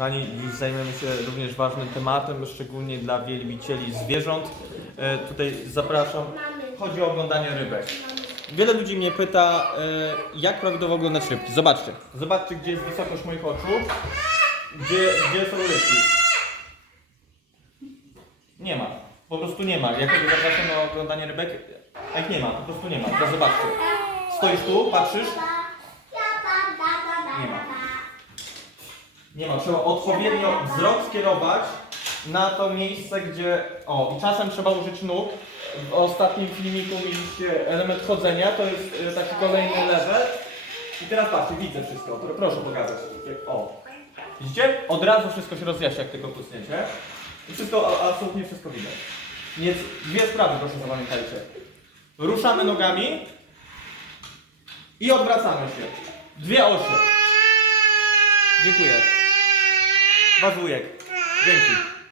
Kochani, dziś zajmiemy się również ważnym tematem, szczególnie dla wielbicieli zwierząt. E, tutaj zapraszam. Chodzi o oglądanie rybek. Wiele ludzi mnie pyta, e, jak prawidłowo oglądać rybki. Zobaczcie. Zobaczcie, gdzie jest wysokość moich oczu. Gdzie, gdzie są rybki. Nie ma. Po prostu nie ma. Jak zapraszam na oglądanie rybek, jak nie ma, po prostu nie ma. Teraz zobaczcie. Stoisz tu, patrzysz, Nie ma, trzeba odpowiednio wzrok skierować na to miejsce, gdzie. O, i czasem trzeba użyć nóg. W ostatnim filmiku mieliście element chodzenia, to jest e, taki kolejny level. I teraz patrzcie, widzę wszystko. Pro- Proszę pokazać. O. Widzicie? Od razu wszystko się rozjaśnia, jak tylko kusniecie. I wszystko, a- absolutnie wszystko widać. Więc dwie sprawy, proszę zapamiętajcie. Ruszamy nogami i odwracamy się. Dwie osie. Dziękuję. Wazujek. Dzięki.